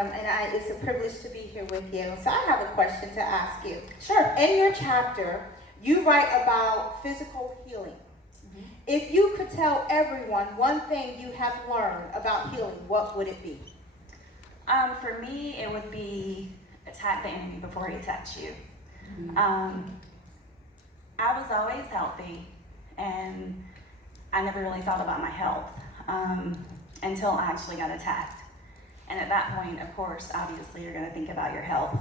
and it's a privilege to be here with you. So I have a question to ask you. Sure. In your chapter, you write about physical healing. If you could tell everyone one thing you have learned about healing, what would it be? For me, it would be attack the enemy before he attacks you. I was always healthy, and I never really thought about my health until I actually got attacked. And at that point, of course, obviously, you're going to think about your health.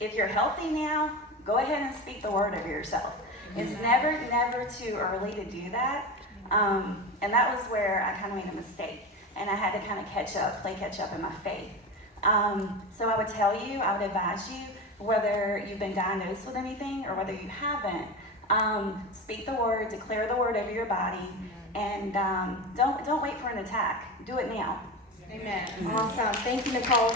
If you're healthy now, go ahead and speak the word over yourself. It's never too early to do that. And that was where I kind of made a mistake. And I had to kind of play catch up in my faith. So I would tell you, I would advise you, whether you've been diagnosed with anything or whether you haven't, speak the word, declare the word over your body, and don't wait for an attack. Do it now. Amen. Awesome. Thank you, Nicole.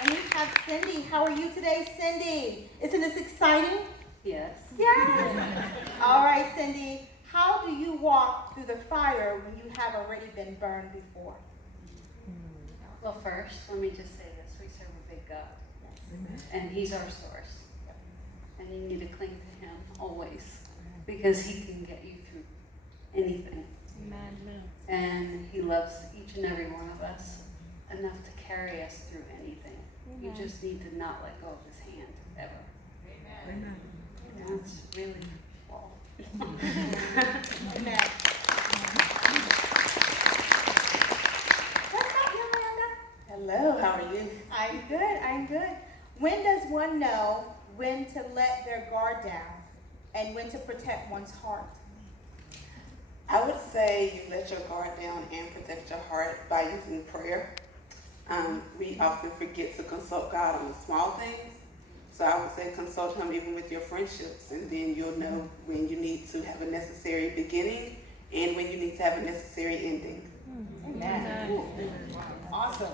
And we have Cindy. How are you today, Cindy? Isn't this exciting? Yes. Yes. All right, Cindy. How do you walk through the fire when you have already been burned before? Well, first, let me just say this. We serve a big God. And He's our source. And you need to cling to Him always, because He can get you through anything. Amen. And He loves each and every one of us enough to carry us through anything. You just need to not let go of His hand, ever. Amen. And that's really all. Amen. What's up, Yolanda? Hello, how are you? I'm good. When does one know when to let their guard down and when to protect one's heart? I would say you let your guard down and protect your heart by using prayer. We often forget to consult God on the small things. So I would say consult Him even with your friendships, and then you'll know when you need to have a necessary beginning and when you need to have a necessary ending. Amen. Awesome.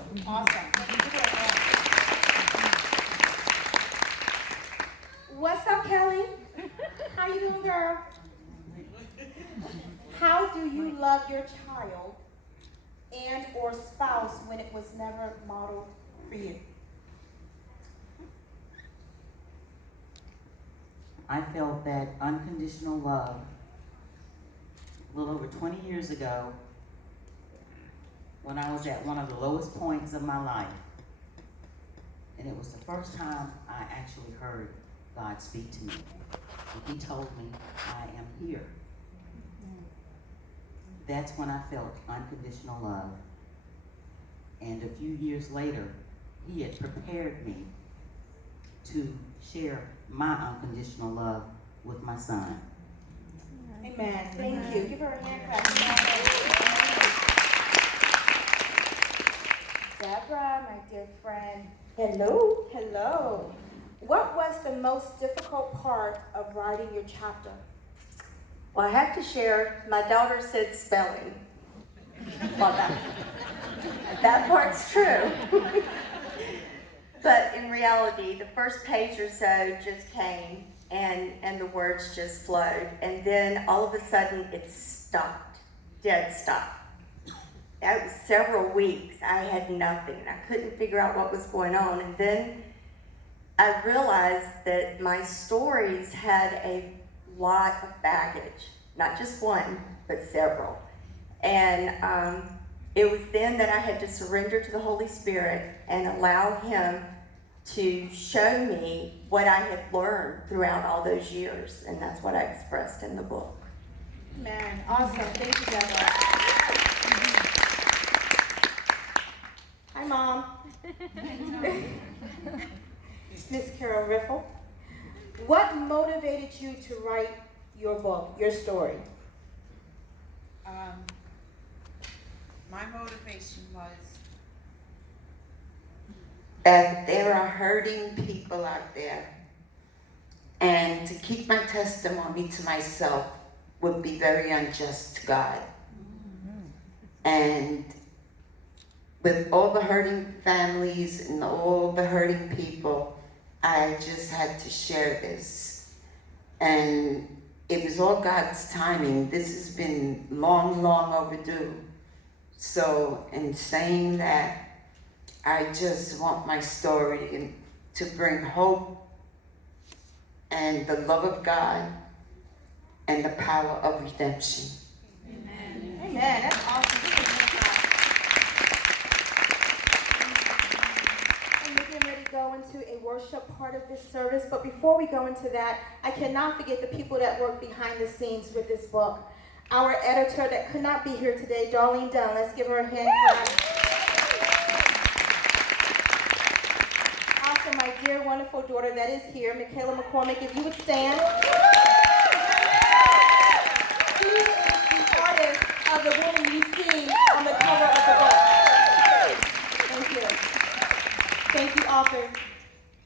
What's up, Kelly? How you doing, girl? How do you love your child and or spouse when it was never modeled for you? I felt that unconditional love a little over 20 years ago when I was at one of the lowest points of my life. And it was the first time I actually heard God speak to me. And He told me, I am here. That's when I felt unconditional love. And a few years later, He had prepared me to share my unconditional love with my son. Amen. Thank you. Give her a hand clap. Deborah, my dear friend. Hello. What was the most difficult part of writing your chapter? Well, I have to share, my daughter said spelling. Well, that part's true. But in reality, the first page or so just came and the words just flowed. And then all of a sudden it stopped, dead stop. That was several weeks. I had nothing. I couldn't figure out what was going on. And then I realized that my stories had a lot of baggage, not just one, but several. And it was then that I had to surrender to the Holy Spirit and allow Him to show me what I had learned throughout all those years. And that's what I expressed in the book. Man, awesome. Thank you, Deborah. Hi, Mom. Miss Carol Riffle. What motivated you to write your book, your story? My motivation was that there are hurting people out there, and to keep my testimony to myself would be very unjust to God. And with all the hurting families and all the hurting people, I just had to share this. And it was all God's timing. This has been long, long overdue. So in saying that, I just want my story to bring hope and the love of God and the power of redemption. Amen. That's awesome. And we're getting ready to go into a worship part of this service. But before we go into that, I cannot forget the people that work behind the scenes with this book. Our editor that could not be here today, Darlene Dunn. Let's give her a hand clap. Also, my dear, wonderful daughter that is here, Michaela McCormick, if you would stand. She is the artist of the woman you see on the cover of the book. Thank you. Thank you, authors.